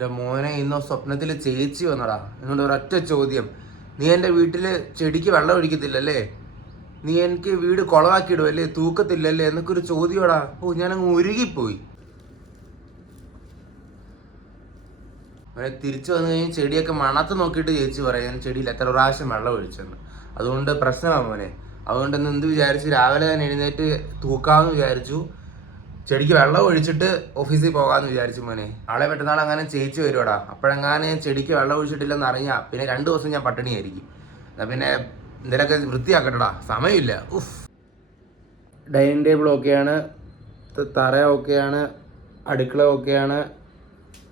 എൻ്റെ മോനെ ഇന്നോ സ്വപ്നത്തിൽ ചേച്ചി വന്നടാ. എന്നോട് ഒരൊറ്റ ചോദ്യം, നീ എൻ്റെ വീട്ടിൽ ചെടിക്ക് വെള്ളം ഒഴിക്കത്തില്ലല്ലേ, നീ എനിക്ക് വീട് കുളവാക്കിയിടുമല്ലേ, തൂക്കത്തില്ലല്ലേ എന്നൊക്കെ ഒരു ചോദ്യമാടാ. ഓ, ഞാനങ്ങ് ഉരുകിപ്പോയി. അവനെ തിരിച്ചു വന്നു കഴിഞ്ഞ് ചെടിയൊക്കെ മണത്ത് നോക്കിയിട്ട് ചേച്ചി പറയാം ഞാൻ ചെടിയിൽ എത്ര പ്രാവശ്യം വെള്ളം ഒഴിച്ചെന്ന്. അതുകൊണ്ട് പ്രശ്നമാണ് മോനെ. അതുകൊണ്ട് ഇന്ന് എന്ത് വിചാരിച്ചു, രാവിലെ തന്നെ എഴുന്നേറ്റ് തൂക്കാമെന്ന് വിചാരിച്ചു, ചെടിക്ക് വെള്ളം ഒഴിച്ചിട്ട് ഓഫീസിൽ പോകാമെന്ന് വിചാരിച്ചു മോനെ. നാളെ പെട്ടെന്നാൾ അങ്ങനെ ചേച്ചി വരുവാടാ. അപ്പോഴെങ്ങാനും ഞാൻ ചെടിക്ക് വെള്ളം ഒഴിച്ചിട്ടില്ലെന്ന് അറിഞ്ഞാൽ പിന്നെ 2 ദിവസം ഞാൻ പട്ടിണിയായിരിക്കും. എന്നാൽ പിന്നെ എന്തെങ്കിലുമൊക്കെ വൃത്തിയാക്കട്ടടാ, സമയമില്ല. ഉഫ്. ഡൈനിങ് ടേബിൾ ഓക്കെയാണ്, തറ ഓക്കെയാണ്, അടുക്കള ഓക്കെയാണ്.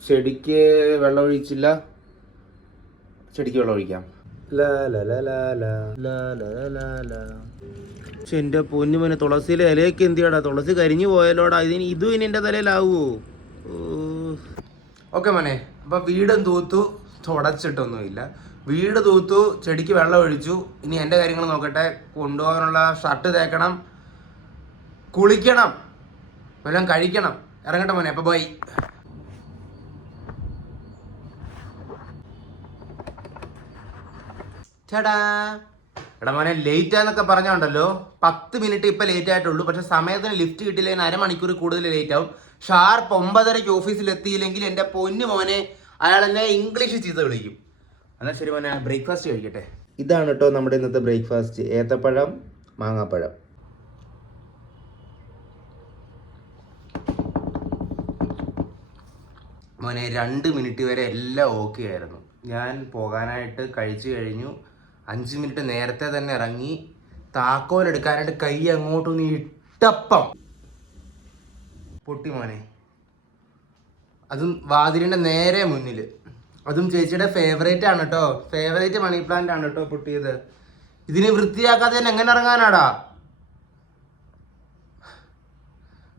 ചെടിക്ക് വെള്ളം ഒഴിച്ചില്ല, ചെടിക്ക് വെള്ളം ഒഴിക്കാം. പക്ഷെ എൻ്റെ പൊന്നു മോനെ, തുളസിയിലെ ഇലയൊക്കെ എന്ത് ചെയ്യടാ, തുളസി കരിഞ്ഞു പോയാലോടാ. ഇതും ഇനി എൻ്റെ തലയിലാവുമോ? ഓക്കെ മോനെ, അപ്പം വീടും തൂത്തു, തുടച്ചിട്ടൊന്നുമില്ല. വീട് തൂത്തു, ചെടിക്ക് വെള്ളം ഒഴിച്ചു. ഇനി എൻ്റെ കാര്യങ്ങൾ നോക്കട്ടെ. കൊണ്ടുപോകാനുള്ള ഷർട്ട് തേക്കണം, കുളിക്കണം, വല്ലതും കഴിക്കണം. ഇറങ്ങട്ടെ മോനെ, അപ്പം ബൈ. ചേടാ എടാ മോനെ, ലേറ്റ് ആന്നൊക്കെ പറഞ്ഞോണ്ടല്ലോ, 10 മിനിറ്റ് ഇപ്പം ലേറ്റ് ആയിട്ടുള്ളൂ. പക്ഷെ സമയത്തിന് ലിഫ്റ്റ് കിട്ടിയില്ലെങ്കിൽ അരമണിക്കൂർ കൂടുതൽ ലേറ്റ് ആവും. ഷാർപ്പ് 9:30 ഓഫീസിൽ എത്തിയില്ലെങ്കിൽ എൻ്റെ പൊന്നു മോനെ, അയാൾ എന്നെ ഇംഗ്ലീഷ് ചെയ്ത് വിളിക്കും. എന്നാൽ ശരി മോനെ, ബ്രേക്ക്ഫാസ്റ്റ് കഴിക്കട്ടെ. ഇതാണ് കേട്ടോ നമ്മുടെ ഇന്നത്തെ ബ്രേക്ക്ഫാസ്റ്റ്. ഏത്തപ്പഴം, മാങ്ങാപ്പഴം. മോനെ 2 മിനിറ്റ് വരെ എല്ലാം ഓക്കെ ആയിരുന്നു. ഞാൻ പോകാനായിട്ട് കഴിച്ചു കഴിഞ്ഞു. 5 മിനിറ്റ് നേരത്തെ തന്നെ ഇറങ്ങി. താക്കോലെടുക്കാനായിട്ട് കൈ അങ്ങോട്ടൊന്ന് ഇട്ടപ്പം പൊട്ടി മോനെ. അതും വാതിലിൻ്റെ നേരെ മുന്നിൽ. അതും ചേച്ചിയുടെ ഫേവറേറ്റ് ആണ് കേട്ടോ, ഫേവറേറ്റ് മണി പ്ലാന്റ് ആണ് കേട്ടോ പൊട്ടിയത്. ഇതിനെ വൃത്തിയാക്കാതെ തന്നെ എങ്ങനെ ഇറങ്ങാനാടാ?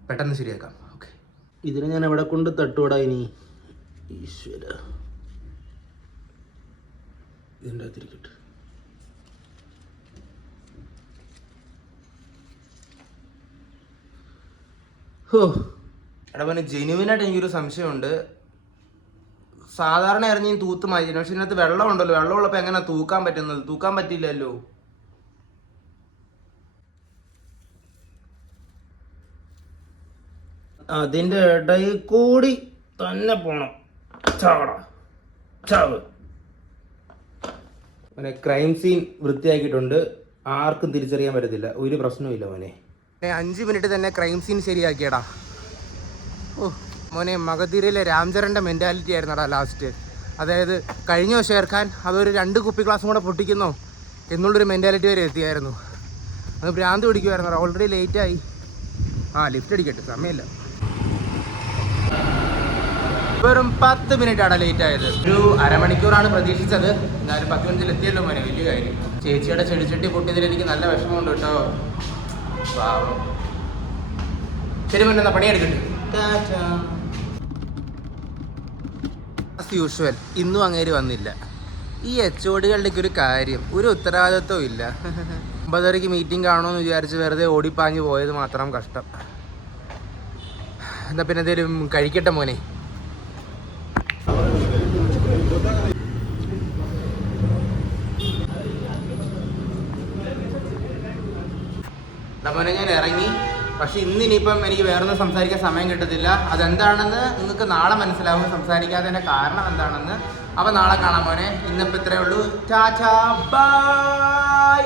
പെട്ടെന്ന് ശരിയാക്കാം. ഓക്കെ, ഇതിനെ ഞാൻ എവിടെ കൊണ്ട് തട്ടൂടാ ഇനി? ഈശ്വര, ഇതിൻ്റെ അകത്തിരിക്കട്ടെ. ഹോ എടാ പിന്നെ ജെനുവിനായിട്ട് എനിക്കൊരു സംശയമുണ്ട്. സാധാരണ ഇറങ്ങി തൂത്ത് മാറ്റി, പക്ഷെ ഇതിനകത്ത് വെള്ളം ഉണ്ടല്ലോ. വെള്ളം ഉള്ളപ്പോൾ എങ്ങനെ തൂക്കാൻ പറ്റുന്നത്? തൂക്കാൻ പറ്റില്ലല്ലോ. അതിൻ്റെ ഇടയിൽ കൂടി തന്നെ പോണം. ചാവടാ, ചാവ്. മോനെ, ക്രൈം സീൻ വൃത്തിയാക്കിയിട്ടുണ്ട്. ആർക്കും തിരിച്ചറിയാൻ പറ്റത്തില്ല, ഒരു പ്രശ്നവുമില്ല മോനെ. 5 മിനിറ്റ് തന്നെ ക്രൈം സീൻ ശരിയാക്കിയടാ. ഓ മോനെ, മഗധീരയിലെ രാംചരൻ്റെ മെൻറ്റാലിറ്റി ആയിരുന്നടാ ലാസ്റ്റ്. അതായത് കഴിഞ്ഞോ ഷേർഖാൻ അതൊരു 2 കുപ്പി ഗ്ലാസും കൂടെ പൊട്ടിക്കുന്നോ എന്നുള്ളൊരു മെൻറ്റാലിറ്റി വരെ എത്തിയായിരുന്നു. അത് ഭ്രാന്ത് പിടിക്കുമായിരുന്നടാ. ഓൾറെഡി ലേറ്റായി. ലിഫ്റ്റ് അടിക്കട്ടെ, സമയമില്ല. വെറും 10 മിനിറ്റാണ് ലേറ്റ് ആയത്. ഒരു അരമണിക്കൂറാണ് പ്രതീക്ഷിച്ചത്. എന്നാലും 10 മിനിറ്റിൽ എത്തിയല്ലോ മോനെ, വലിയ കാര്യം. ചേച്ചിയുടെ ചെടിച്ചട്ടി പൊട്ടിയതിൽ എനിക്ക് നല്ല വിഷമമുണ്ട് കേട്ടോ. ശരി മോനെ, എന്നാ പണിയെടുക്കട്ടെ. ആസ് യൂഷ്വൽ ഇന്നും അങ്ങേര് വന്നില്ല. ഈ HODകളുടെയൊക്കെ ഒരു കാര്യം, ഒരു ഉത്തരവാദിത്വം ഇല്ല. 9:30 മീറ്റിംഗ് കാണുമെന്ന് വിചാരിച്ച് വെറുതെ ഓടിപ്പാഞ്ഞ് പോയത് മാത്രം കഷ്ടം. എന്നാ പിന്നെ എന്തേലും കഴിക്കട്ടെ മോനെ. മോനെ ഞാൻ ഇറങ്ങി. പക്ഷെ ഇനിയിപ്പം എനിക്ക് വേറൊന്നും സംസാരിക്കാൻ സമയം കിട്ടത്തില്ല. അതെന്താണെന്ന് നിങ്ങൾക്ക് നാളെ മനസ്സിലാവും, സംസാരിക്കാത്തതിൻ്റെ കാരണം എന്താണെന്ന്. അപ്പം നാളെ കാണാം മോനെ. ഇന്നിപ്പോൾ ഇത്രയേ ഉള്ളൂ. ടാറ്റാ, ബൈ.